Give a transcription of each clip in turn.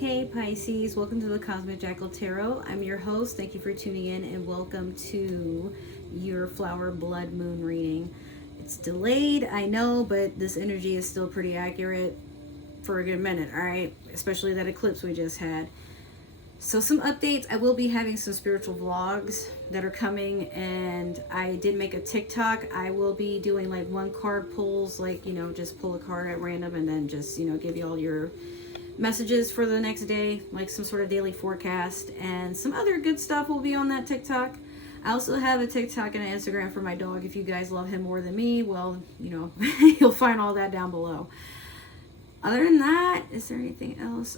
Hey Pisces, welcome to the Cosmic Jackal Tarot. I'm your host. Thank you for tuning in and welcome to your flower blood moon reading. It's delayed, I know, but this energy is still pretty accurate for a good minute, all right? Especially that eclipse we just had. So some updates. I will be having some spiritual vlogs that are coming, and I did make a TikTok. I will be doing like one card pulls, like, just pull a card at random and then just, give you all your messages for the next day, like some sort of daily forecast, and some other good stuff will be on that TikTok. I also have a TikTok and an Instagram for my dog. If you guys love him more than me, well, you'll find all that down below. Other than that, is there anything else?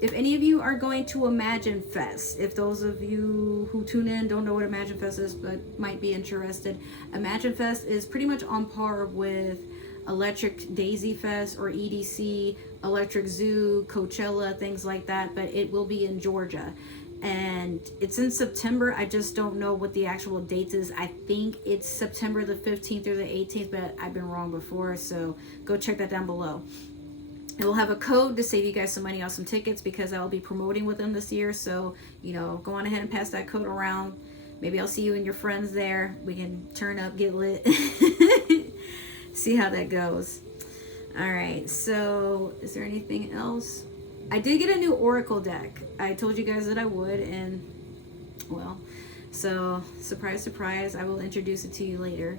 If any of you are going to Imagine Fest, if those of you who tune in don't know what Imagine Fest is but might be interested, Imagine Fest is pretty much on par with Electric Daisy Fest or EDC, Electric Zoo, Coachella, things like that, but it will be in Georgia. And it's in September. I just don't know what the actual dates is. I think it's September the 15th or the 18th, but I've been wrong before, so go check that down below. I will have a code to save you guys some money on some tickets because I will be promoting with them this year. So, go on ahead and pass that code around. Maybe I'll see you and your friends there. We can turn up, get lit. See how that goes. All right, so is there anything else? I did get a new Oracle deck. I told you guys that I would, and well, so surprise, surprise, I will introduce it to you later.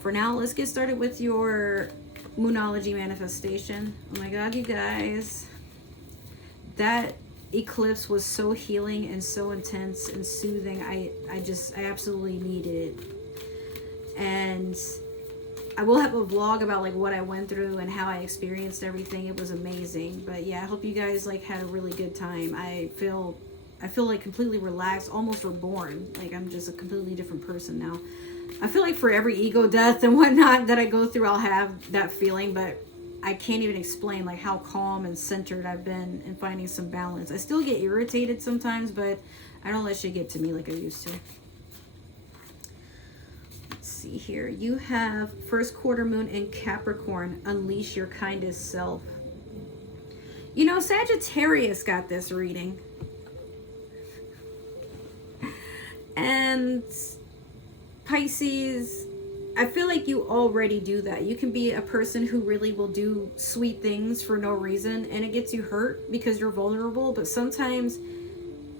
For now, let's get started with your Moonology manifestation. Oh my god, you guys, that eclipse was so healing and so intense and soothing. I absolutely needed it. And I will have a vlog about like what I went through and how I experienced everything. It was amazing. But yeah, I hope you guys like had a really good time. I feel like completely relaxed, almost reborn. Like I'm just a completely different person now. I feel like for every ego death and whatnot that I go through, I'll have that feeling, but I can't even explain like how calm and centered I've been in finding some balance. I still get irritated sometimes, but I don't let shit get to me like I used to. Let's see here. You have first quarter moon in Capricorn. Unleash your kindest self. Sagittarius got this reading. And Pisces, I feel like you already do that. You can be a person who really will do sweet things for no reason, and it gets you hurt because you're vulnerable, but sometimes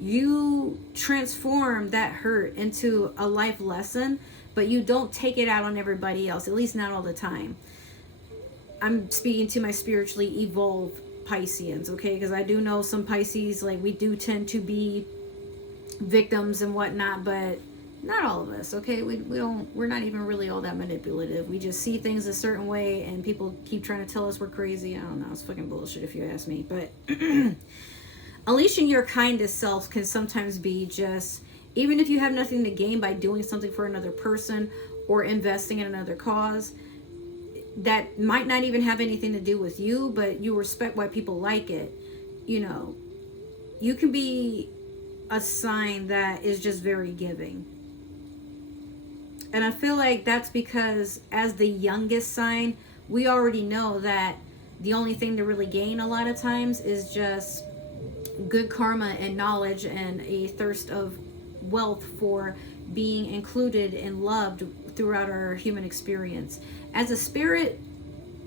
you transform that hurt into a life lesson, but you don't take it out on everybody else, at least not all the time. I'm speaking to my spiritually evolved Pisceans, okay? Because I do know some Pisces, like, we do tend to be victims and whatnot, but not all of us, okay? We're not even really all that manipulative. We just see things a certain way and people keep trying to tell us we're crazy. I don't know, it's fucking bullshit if you ask me. But unleashing your kindest self can sometimes be just, even if you have nothing to gain by doing something for another person or investing in another cause that might not even have anything to do with you, but you respect why people like it, you can be a sign that is just very giving. And I feel like that's because as the youngest sign, we already know that the only thing to really gain a lot of times is just good karma and knowledge and a thirst of wealth for being included and loved throughout our human experience. As a spirit,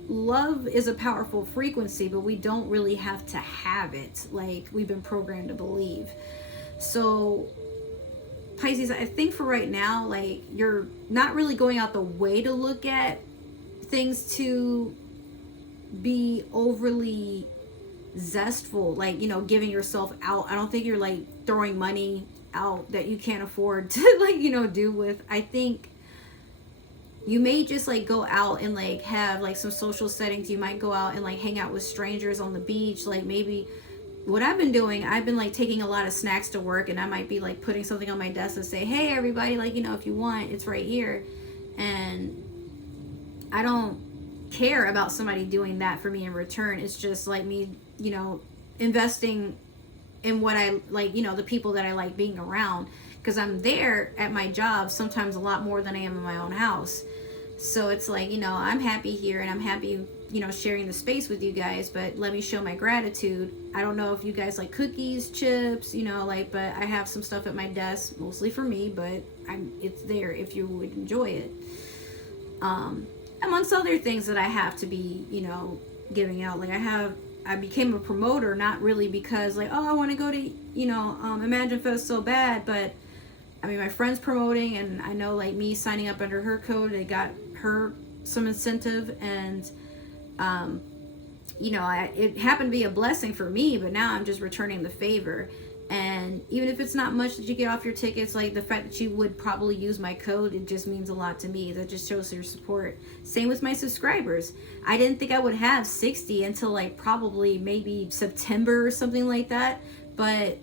love is a powerful frequency, but we don't really have to have it like we've been programmed to believe. So Pisces, I think for right now, like, you're not really going out the way to look at things to be overly zestful, like, giving yourself out. I don't think you're like throwing money out that you can't afford to like, do with. I think you may just like go out and like have like some social settings. You might go out and like hang out with strangers on the beach, like maybe. What I've been doing, I've been like taking a lot of snacks to work, and I might be like putting something on my desk and say, hey everybody, like, if you want, it's right here. And I don't care about somebody doing that for me in return. It's just like me, investing in what I like, the people that I like being around, because I'm there at my job sometimes a lot more than I am in my own house. So it's like, I'm happy here, and I'm happy, sharing the space with you guys, but let me show my gratitude. I don't know if you guys like cookies, chips, but I have some stuff at my desk, mostly for me, but it's there if you would enjoy it. Amongst other things that I have to be, giving out. Like I became a promoter, not really because like, oh, I want to go to, Imagine Fest so bad, but I mean, my friend's promoting, and I know like me signing up under her code, it got her some incentive, and it happened to be a blessing for me, but now I'm just returning the favor. And even if it's not much that you get off your tickets, like the fact that you would probably use my code, it just means a lot to me. That just shows your support. Same with my subscribers. I didn't think I would have 60 until like probably maybe September or something like that, but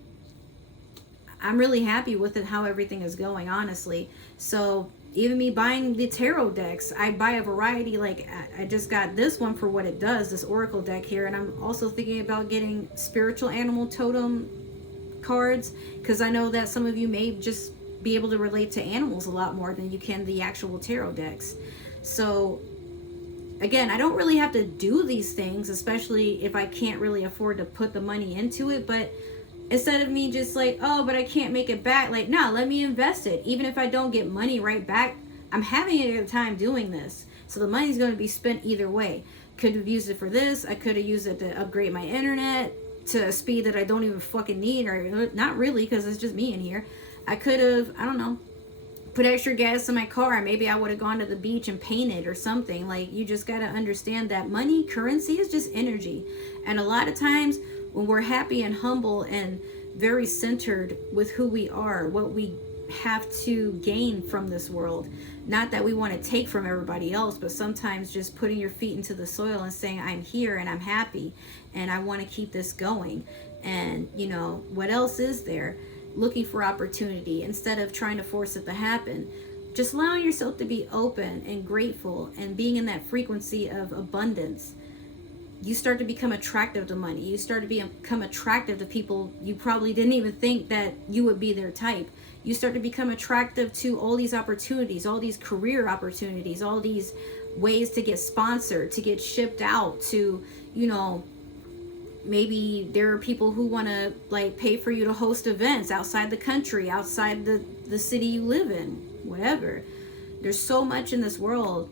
I'm really happy with it, how everything is going, honestly. So even me buying the tarot decks, I buy a variety. Like I just got this one for what it does, this oracle deck here, and I'm also thinking about getting spiritual animal totem cards, because I know that some of you may just be able to relate to animals a lot more than you can the actual tarot decks. So again, I don't really have to do these things, especially if I can't really afford to put the money into it. But instead of me just like, oh, but I can't make it back, like, no, let me invest it. Even if I don't get money right back, I'm having a good time doing this. So the money's going to be spent either way. Could have used it for this. I could have used it to upgrade my internet to a speed that I don't even fucking need, or not really, because it's just me in here. I could have, I don't know, put extra gas in my car, and maybe I would have gone to the beach and painted or something. Like, you just got to understand that money, currency is just energy. And a lot of times when we're happy and humble and very centered with who we are, what we have to gain from this world, not that we want to take from everybody else, but sometimes just putting your feet into the soil and saying, I'm here and I'm happy and I want to keep this going. And what else is there? Looking for opportunity instead of trying to force it to happen. Just allowing yourself to be open and grateful and being in that frequency of abundance. You start to become attractive to money. You start to become attractive to people you probably didn't even think that you would be their type. You start to become attractive to all these opportunities, all these career opportunities, all these ways to get sponsored, to get shipped out, to, maybe there are people who want to like pay for you to host events outside the country, outside the city you live in, whatever. There's so much in this world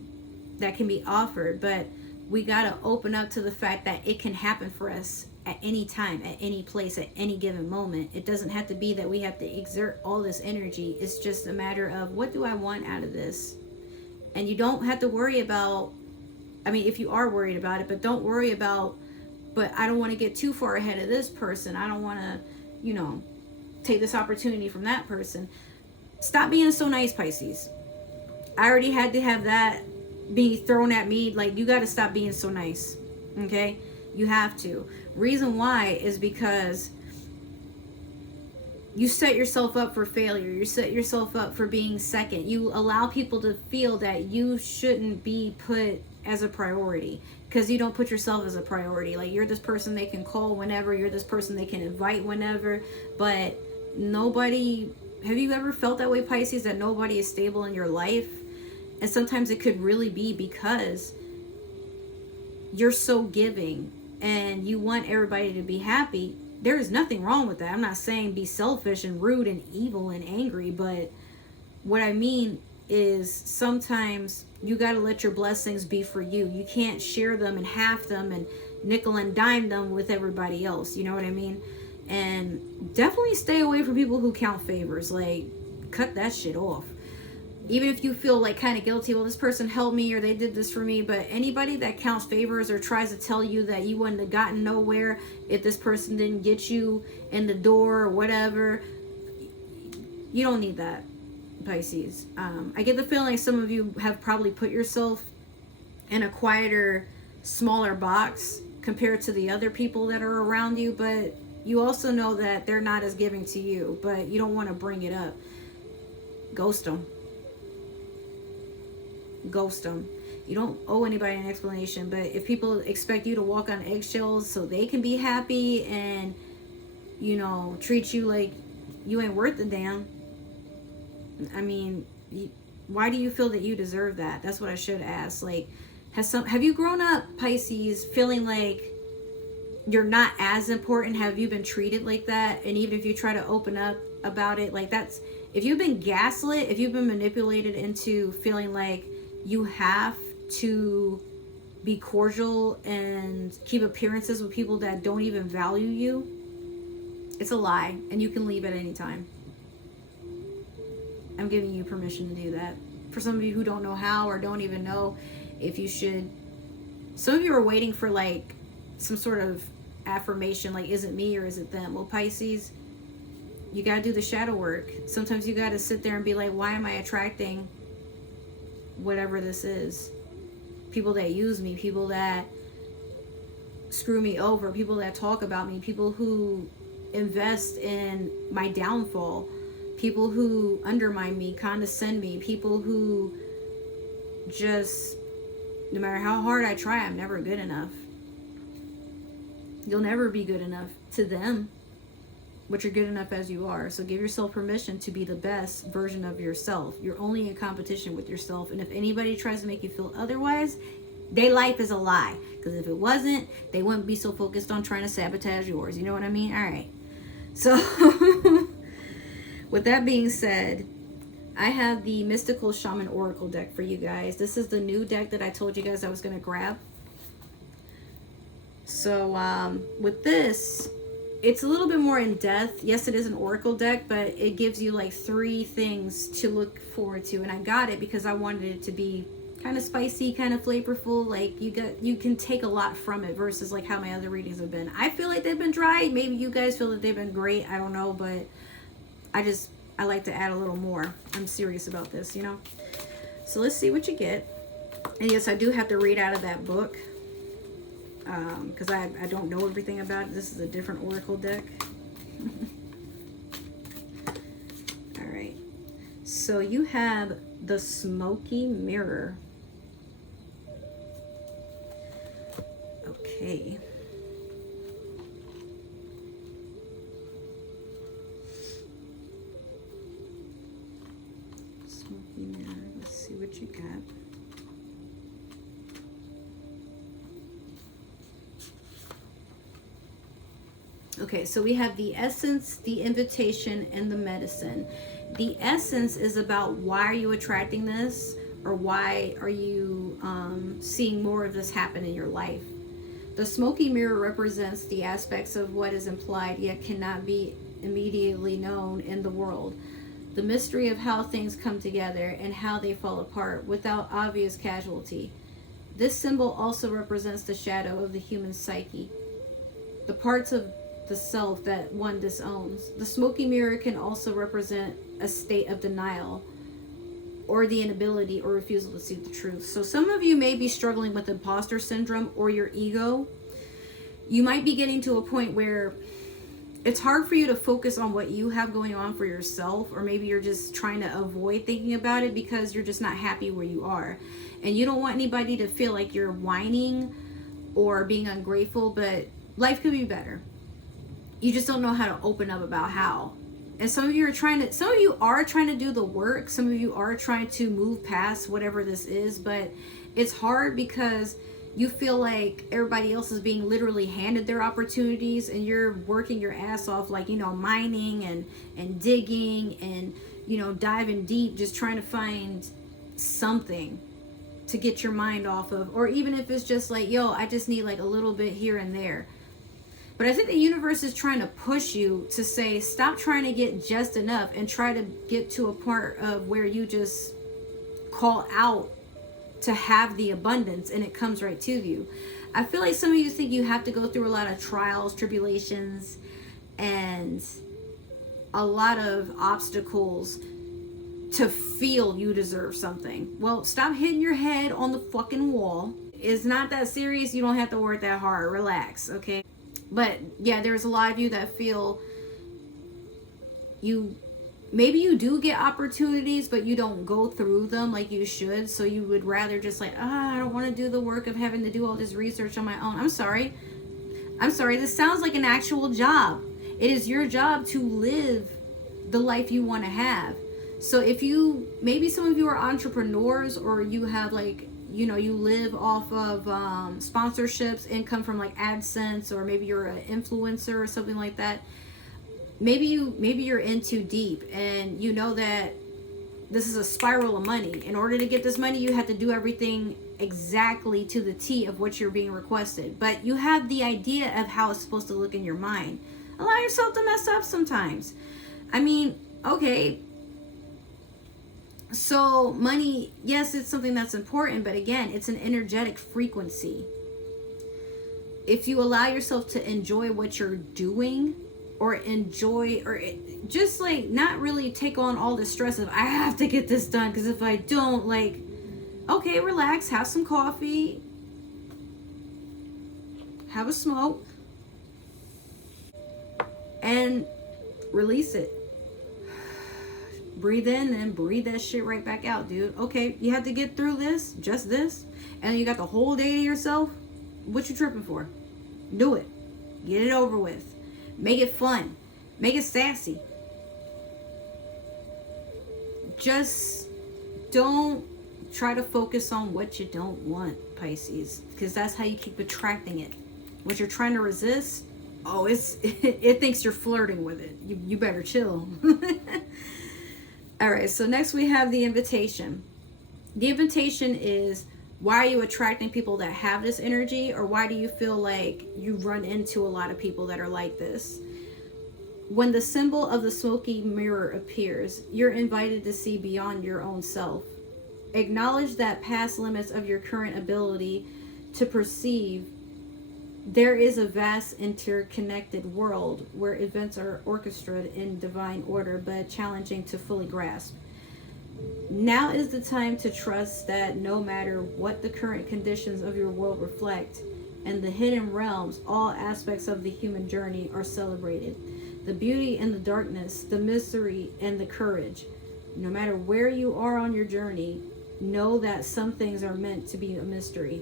that can be offered, but we got to open up to the fact that it can happen for us at any time, at any place, at any given moment. It doesn't have to be that we have to exert all this energy. It's just a matter of, what do I want out of this? And you don't have to worry about, I mean, if you are worried about it, but don't worry about, but I don't want to get too far ahead of this person. I don't want to, take this opportunity from that person. Stop being so nice, Pisces. I already had to have that be thrown at me. Like, you got to stop being so nice. Okay? You have to. Reason why is because you set yourself up for failure. You set yourself up for being second. You allow people to feel that you shouldn't be put as a priority, because you don't put yourself as a priority. Like, you're this person they can call whenever, you're this person they can invite whenever, but nobody, have you ever felt that way, Pisces, that nobody is stable in your life? And sometimes it could really be because you're so giving and you want everybody to be happy. There is nothing wrong with that. I'm not saying be selfish and rude and evil and angry, but what I mean is sometimes you got to let your blessings be for you. You can't share them and half them and nickel and dime them with everybody else. You know what I mean? And definitely stay away from people who count favors. Like, cut that shit off. Even if you feel like kind of guilty, well, this person helped me or they did this for me, but anybody that counts favors or tries to tell you that you wouldn't have gotten nowhere if this person didn't get you in the door or whatever, you don't need that, Pisces. I get the feeling some of you have probably put yourself in a quieter, smaller box compared to the other people that are around you, but you also know that they're not as giving to you, but you don't want to bring it up. Ghost them. Ghost them. You don't owe anybody an explanation, but if people expect you to walk on eggshells so they can be happy and, treat you like you ain't worth a damn, I mean, why do you feel that you deserve that? That's what I should ask. Like, Have you grown up, Pisces, feeling like you're not as important? Have you been treated like that? And even if you try to open up about it, like that's, if you've been gaslit, if you've been manipulated into feeling like you have to be cordial and keep appearances with people that don't even value you, it's a lie, and you can leave at any time. I'm giving you permission to do that. For some of you who don't know how, or don't even know if you should, some of you are waiting for like some sort of affirmation, like, is it me or is it them? Well, Pisces, you got to do the shadow work. Sometimes you got to sit there and be like, why am I attracting whatever this is? People that use me, people that screw me over, people that talk about me, people who invest in my downfall, people who undermine me, condescend me, people who just, no matter how hard I try, I'm never good enough. You'll never be good enough to them, but you're good enough as you are. So give yourself permission to be the best version of yourself. You're only in competition with yourself. And if anybody tries to make you feel otherwise, their life is a lie. Because if it wasn't, they wouldn't be so focused on trying to sabotage yours. You know what I mean? All right. So with that being said, I have the Mystical Shaman Oracle deck for you guys. This is the new deck that I told you guys I was going to grab. So with this, it's a little bit more in depth. Yes, it is an oracle deck, but it gives you like 3 things to look forward to. And I got it because I wanted it to be kind of spicy, kind of flavorful. Like you can take a lot from it versus like how my other readings have been. I feel like they've been dry. Maybe you guys feel that they've been great. I don't know, but I like to add a little more. I'm serious about this, you know? So let's see what you get. And yes, I do have to read out of that book. Because I don't know everything about it. This is a different oracle deck. All right. So you have the Smoky Mirror. Okay. Smoky Mirror. Let's see what you got. Okay, so we have the essence, the invitation, and the medicine. The essence is about why are you attracting this, or why are you seeing more of this happen in your life. The smoky mirror represents the aspects of what is implied yet cannot be immediately known in the world. The mystery of how things come together and how they fall apart without obvious casualty. This symbol also represents the shadow of the human psyche, the parts of the self that one disowns. The smoky mirror can also represent a state of denial or the inability or refusal to see the truth. So some of you may be struggling with imposter syndrome or your ego. You might be getting to a point where it's hard for you to focus on what you have going on for yourself, or maybe you're just trying to avoid thinking about it because you're just not happy where you are. And you don't want anybody to feel like you're whining or being ungrateful, but life could be better. You just don't know how to open up about how. And some of you are trying to do the work. Some of you are trying to move past whatever this is, but it's hard because you feel like everybody else is being literally handed their opportunities, and you're working your ass off, like, you know, mining and digging and, you know, diving deep, just trying to find something to get your mind off of. Or even if it's just like, yo, I just need like a little bit here and there. But I think the universe is trying to push you to say, stop trying to get just enough and try to get to a part of where you just call out to have the abundance and it comes right to you. I feel like some of you think you have to go through a lot of trials, tribulations, and a lot of obstacles to feel you deserve something. Well, stop hitting your head on the fucking wall. It's not that serious. You don't have to work that hard. Relax, okay? But yeah, there's a lot of you that feel maybe you do get opportunities, but you don't go through them like you should. So you would rather just like, I don't want to do the work of having to do all this research on my own. I'm sorry. This sounds like an actual job. It is your job to live the life you want to have. So if maybe some of you are entrepreneurs, or you have like, you know, you live off of sponsorships, income from like AdSense, or maybe you're an influencer or something like that. Maybe you're in too deep, and you know that this is a spiral of money. In order to get this money, you have to do everything exactly to the T of what you're being requested. But you have the idea of how it's supposed to look in your mind. Allow yourself to mess up sometimes. I mean, okay, so money, yes, it's something that's important, but again, it's an energetic frequency. If you allow yourself to enjoy what you're doing, or enjoy, or just like not really take on all the stress of I have to get this done, because if I don't, like, okay, relax, have some coffee, have a smoke, and release it. Breathe in and breathe that shit right back out, dude. Okay, you have to get through this, just this, and you got the whole day to yourself. What you tripping for? Do it. Get it over with. Make it fun. Make it sassy. Just don't try to focus on what you don't want, Pisces, because that's how you keep attracting it. What you're trying to resist, oh, it thinks you're flirting with it. You better chill. All right, so next we have the invitation. The invitation is, why are you attracting people that have this energy, or why do you feel like you run into a lot of people that are like this? When the symbol of the smoky mirror appears, you're invited to see beyond your own self. Acknowledge that past limits of your current ability to perceive. There is a vast interconnected world where events are orchestrated in divine order, but challenging to fully grasp. Now is the time to trust that no matter what the current conditions of your world reflect, and the hidden realms, all aspects of the human journey are celebrated. The beauty and the darkness, the mystery and the courage. No matter where you are on your journey, know that some things are meant to be a mystery.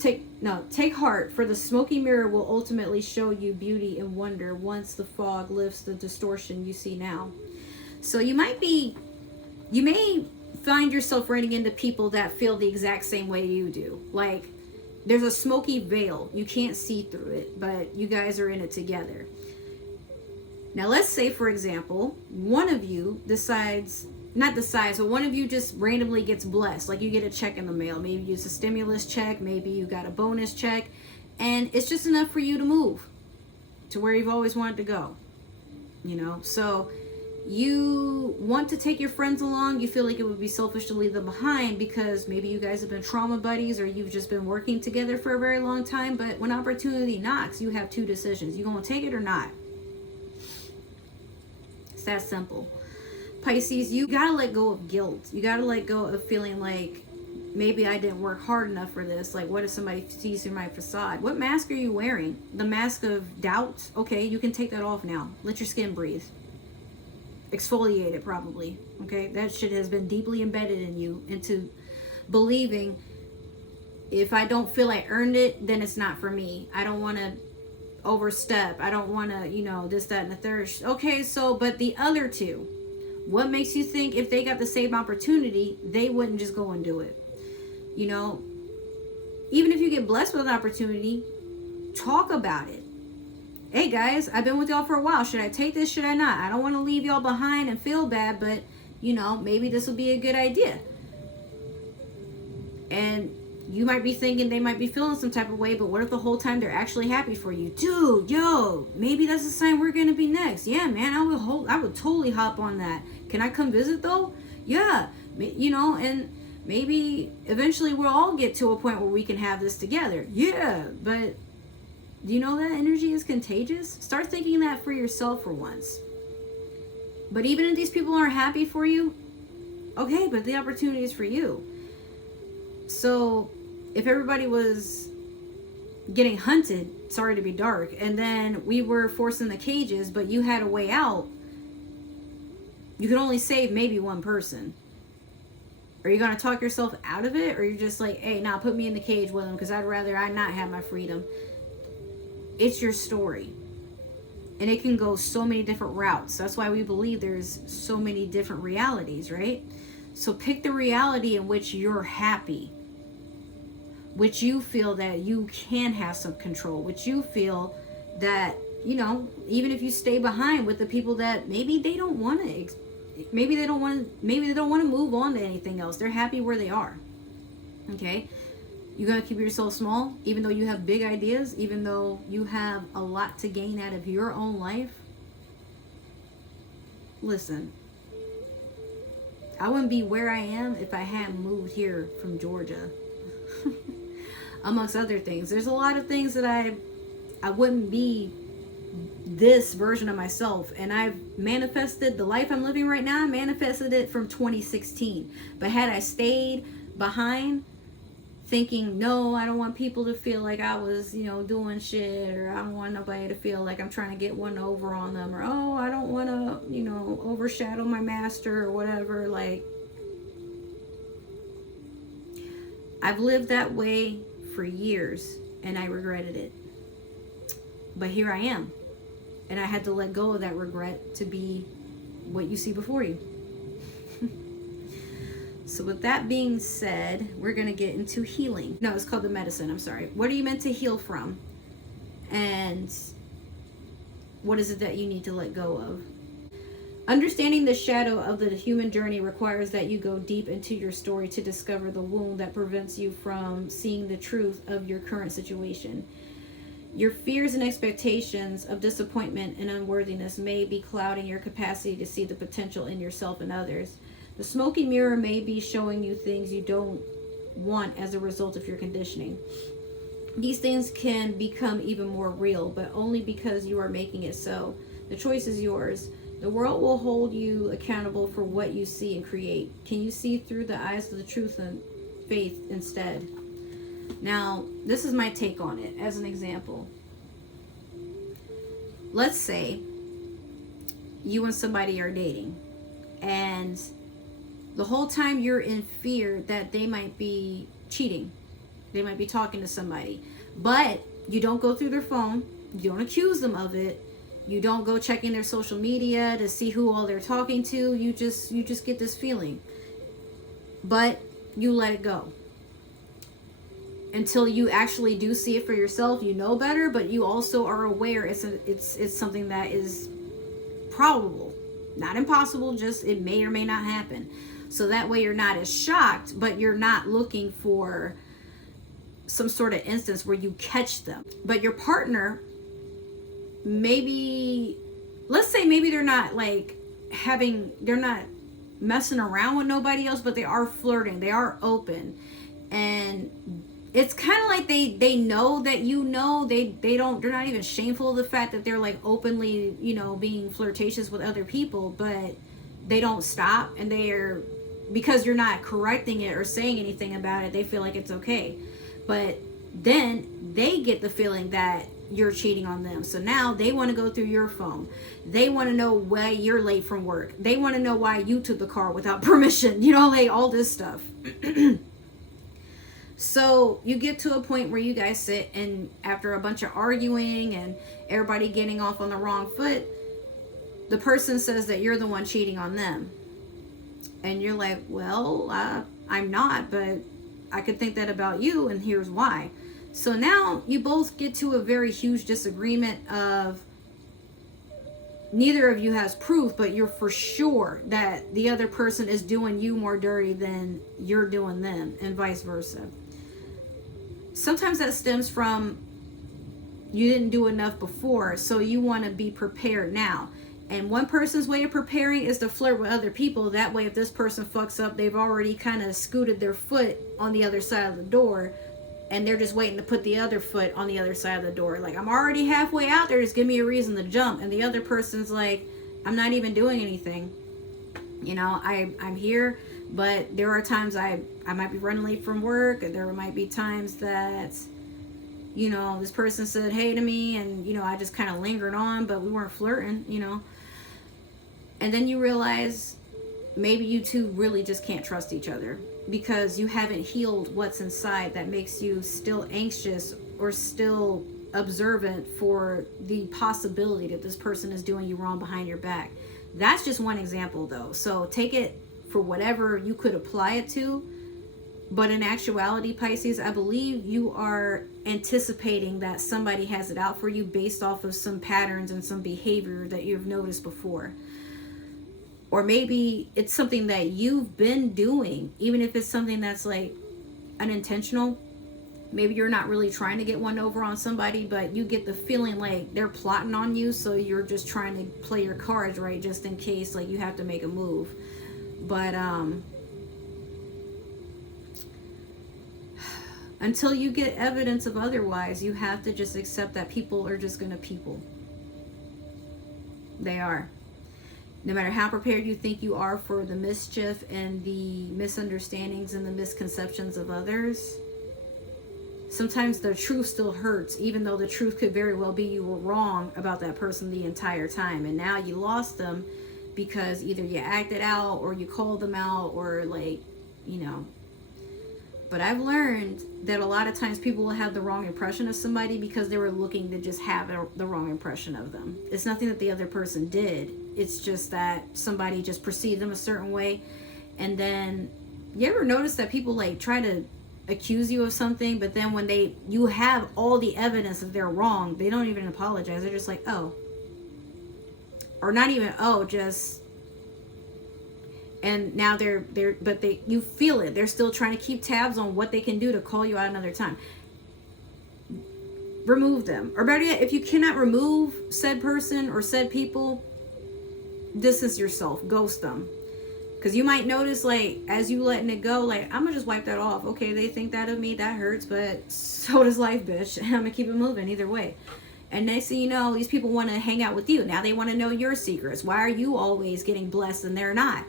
Take heart, for the smoky mirror will ultimately show you beauty and wonder once the fog lifts the distortion you see now. So you may find yourself running into people that feel the exact same way you do. Like, there's a smoky veil. You can't see through it, but you guys are in it together. Now, let's say, for example, one of you one of you just randomly gets blessed. Like, you get a check in the mail. Maybe it's a stimulus check. Maybe you got a bonus check. And it's just enough for you to move to where you've always wanted to go. You know? So you want to take your friends along. You feel like it would be selfish to leave them behind because maybe you guys have been trauma buddies, or you've just been working together for a very long time. But when opportunity knocks, you have two decisions. You going to take it or not? It's that simple. Pisces, you gotta let go of guilt. You gotta let go of feeling like, maybe I didn't work hard enough for this. Like, what if somebody sees through my facade? What mask are you wearing? The mask of doubt? Okay, you can take that off now. Let your skin breathe. Exfoliate it, probably. Okay, that shit has been deeply embedded in you, into believing, if I don't feel I earned it, then it's not for me. I don't want to overstep. I don't want to, this, that, and the third. Okay, so, but the other two, what makes you think if they got the same opportunity, they wouldn't just go and do it? Even if you get blessed with an opportunity, talk about it. Hey guys, I've been with y'all for a while. Should I take this? Should I not? I don't want to leave y'all behind and feel bad, but maybe this will be a good idea. And you might be thinking they might be feeling some type of way, but what if the whole time they're actually happy for you? Dude, yo, maybe that's a sign we're gonna be next. Yeah, man, I would totally hop on that. Can I come visit though? Yeah, and maybe eventually we'll all get to a point where we can have this together. Yeah, but do you know that energy is contagious? Start thinking that for yourself for once. But even if these people aren't happy for you, okay, but the opportunity is for you. So if everybody was getting hunted, sorry to be dark, and then we were forced in the cages, but you had a way out, you can only save maybe one person. Are you going to talk yourself out of it? Or you're just like, hey, nah, put me in the cage with them because I'd rather I not have my freedom. It's your story. And it can go so many different routes. That's why we believe there's so many different realities, right? So pick the reality in which you're happy. which you feel that you can have some control, which you feel that, you know, even if you stay behind with the people that maybe they don't want to, maybe they don't want to move on to anything else. They're happy where they are. Okay? You're going to keep yourself small, even though you have big ideas, even though you have a lot to gain out of your own life. Listen, I wouldn't be where I am if I hadn't moved here from Georgia. Amongst other things. There's a lot of things that I wouldn't be this version of myself. And I've manifested the life I'm living right now. I manifested it from 2016. But had I stayed behind thinking, no, I don't want people to feel like I was, you know, doing shit, or I don't want nobody to feel like I'm trying to get one over on them, or, oh, I don't want to, you know, overshadow my master or whatever. Like, I've lived that way for years and I regretted it. But here I am. And I had to let go of that regret to be what you see before you. So with that being said, we're going to get into healing. No, it's called the medicine. I'm sorry. What are you meant to heal from? And what is it that you need to let go of? Understanding the shadow of the human journey requires that you go deep into your story to discover the wound that prevents you from seeing the truth of your current situation. Your fears and expectations of disappointment and unworthiness may be clouding your capacity to see the potential in yourself and others. The smoky mirror may be showing you things you don't want as a result of your conditioning. These things can become even more real, but only because you are making it so. The choice is yours. The world will hold you accountable for what you see and create. Can you see through the eyes of the truth and faith instead? Now, this is my take on it as an example. Let's say you and somebody are dating, and the whole time you're in fear that they might be cheating. They might be talking to somebody. But you don't go through their phone. You don't accuse them of it. You don't go checking their social media to see who all they're talking to. You just get this feeling. But you let it go. Until you actually do see it for yourself, you know better, but you also are aware it's something that is probable. Not impossible, just it may or may not happen. So that way you're not as shocked, but you're not looking for some sort of instance where you catch them. But your partner, maybe, let's say maybe they're not they're not messing around with nobody else, but they are flirting, they are open. And it's kind of like they know that, you know, they're not even shameful of the fact that they're like openly, you know, being flirtatious with other people, but they don't stop, and they're, because you're not correcting it or saying anything about it, they feel like it's okay. But then they get the feeling that you're cheating on them. So now they want to go through your phone. They want to know why you're late from work. They want to know why you took the car without permission. You know, like all this stuff. So you get to a point where you guys sit, and after a bunch of arguing and everybody getting off on the wrong foot, the person says that you're the one cheating on them. And you're like, well, I'm not, but I could think that about you, and here's why. So now you both get to a very huge disagreement of neither of you has proof, but you're for sure that the other person is doing you more dirty than you're doing them, and vice versa. Sometimes that stems from you didn't do enough before, so you want to be prepared now. And one person's way of preparing is to flirt with other people. That way, if this person fucks up, they've already kind of scooted their foot on the other side of the door, and they're just waiting to put the other foot on the other side of the door. Like, I'm already halfway out there, just give me a reason to jump. And the other person's like, I'm not even doing anything. You know, I'm here, but there are times I might be running late from work, and there might be times that, you know, this person said hey to me, and, you know, I just kind of lingered on, but we weren't flirting, you know. And then you realize maybe you two really just can't trust each other, because you haven't healed what's inside that makes you still anxious or still observant for the possibility that this person is doing you wrong behind your back. That's just one example, though. So take it for whatever you could apply it to. But in actuality, Pisces, I believe you are anticipating that somebody has it out for you based off of some patterns and some behavior that you've noticed before. Or maybe it's something that you've been doing, even if it's something that's like unintentional. Maybe you're not really trying to get one over on somebody, but you get the feeling like they're plotting on you, so you're just trying to play your cards right just in case like you have to make a move. But until you get evidence of otherwise, you have to just accept that people are just gonna people. They are. No matter how prepared you think you are for the mischief and the misunderstandings and the misconceptions of others, sometimes the truth still hurts, even though the truth could very well be you were wrong about that person the entire time, and now you lost them because either you acted out or you called them out, or like, you know. But I've learned that a lot of times people will have the wrong impression of somebody because they were looking to just have the wrong impression of them. It's nothing that the other person did. It's just that somebody just perceived them a certain way. And then, you ever notice that people like try to accuse you of something, but then when you have all the evidence that they're wrong, they don't even apologize. They're just like, oh. Or not even, oh, just... And now you feel it. They're still trying to keep tabs on what they can do to call you out another time. Remove them. Or better yet, if you cannot remove said person or said people, distance yourself. Ghost them. Because you might notice, like, as you letting it go, like, I'm going to just wipe that off. Okay, they think that of me. That hurts. But so does life, bitch. And I'm going to keep it moving either way. And next thing you know, these people want to hang out with you. Now they want to know your secrets. Why are you always getting blessed and they're not?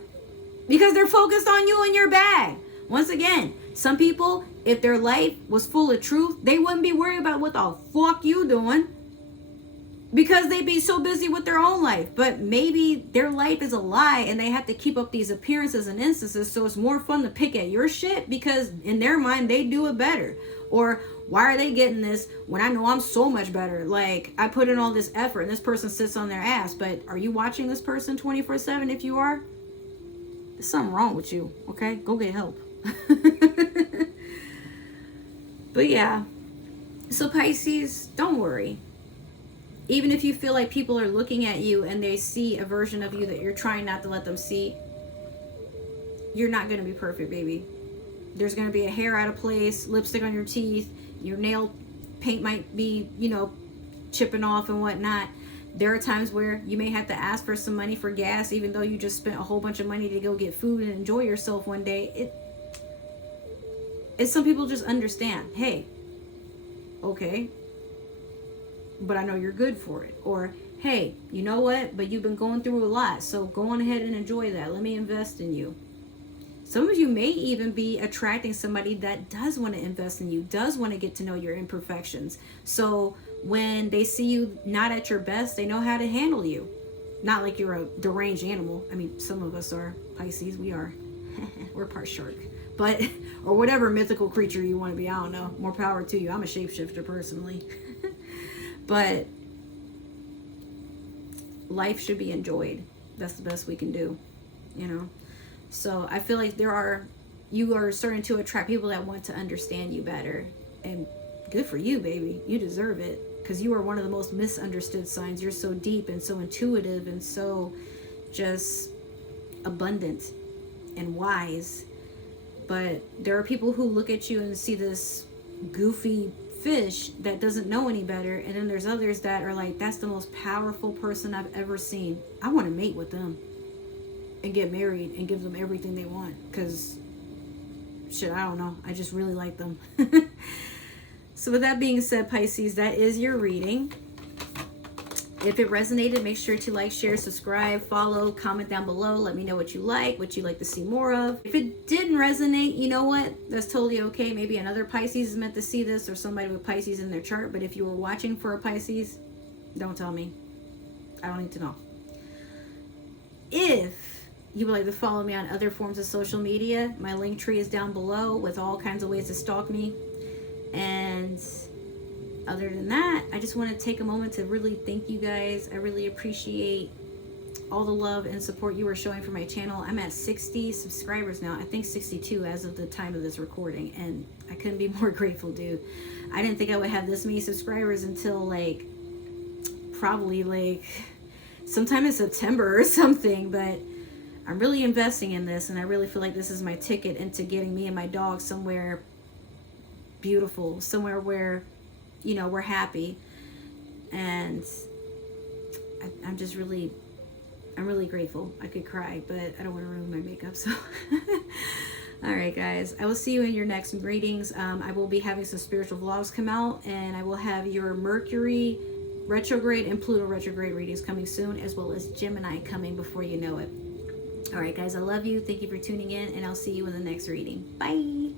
Because they're focused on you and your bag. Once again, some people, if their life was full of truth, they wouldn't be worried about what the fuck you doing. Because they'd be so busy with their own life. But maybe their life is a lie and they have to keep up these appearances and instances, so it's more fun to pick at your shit because in their mind, they do it better. Or why are they getting this when I know I'm so much better? Like, I put in all this effort and this person sits on their ass. But are you watching this person 24/7 if you are? There's something wrong with you, okay? Go get help. But yeah. So Pisces, don't worry. Even if you feel like people are looking at you and they see a version of you that you're trying not to let them see, you're not going to be perfect, baby. There's going to be a hair out of place, lipstick on your teeth, your nail paint might be, chipping off and whatnot. There are times where you may have to ask for some money for gas, even though you just spent a whole bunch of money to go get food and enjoy yourself one day. It's some people just understand, hey, okay, but I know you're good for it. Or, hey, you know what? But you've been going through a lot, so go on ahead and enjoy that. Let me invest in you. Some of you may even be attracting somebody that does want to invest in you, does want to get to know your imperfections. So when they see you not at your best, they know how to handle you. Not like you're a deranged animal. I mean, some of us are Pisces. We are. We're part shark. But, or whatever mythical creature you want to be. I don't know. More power to you. I'm a shapeshifter personally. But life should be enjoyed. That's the best we can do, So I feel like you are starting to attract people that want to understand you better. And good for you, baby. You deserve it. Because you are one of the most misunderstood signs. You're so deep and so intuitive and so just abundant and wise. But there are people who look at you and see this goofy fish that doesn't know any better. And then there's others that are like, that's the most powerful person I've ever seen. I want to mate with them and get married and give them everything they want. Because, shit, I don't know. I just really like them. So with that being said, Pisces, that is your reading. If it resonated, make sure to like, share, subscribe, follow, comment down below. Let me know what you like to see more of. If it didn't resonate, you know what? That's totally okay. Maybe another Pisces is meant to see this, or somebody with Pisces in their chart. But if you were watching for a Pisces, don't tell me. I don't need to know. If you would like to follow me on other forms of social media, my link tree is down below with all kinds of ways to stalk me. And other than that, I just want to take a moment to really thank you guys. I really appreciate all the love and support you are showing for my channel. I'm at 60 subscribers now. I think 62 as of the time of this recording, and I couldn't be more grateful, dude. I didn't think I would have this many subscribers until like probably like sometime in September or something, but I'm really investing in this, and I really feel like this is my ticket into getting me and my dog somewhere beautiful, somewhere where, you know, we're happy. And I'm just really, I'm really grateful. I could cry, but I don't want to ruin my makeup, so. All right, guys, I will see you in your next readings. I will be having some spiritual vlogs come out, and I will have your Mercury retrograde and Pluto retrograde readings coming soon, as well as Gemini coming before you know it. All right, guys, I love you. Thank you for tuning in, and I'll see you in the next reading. Bye.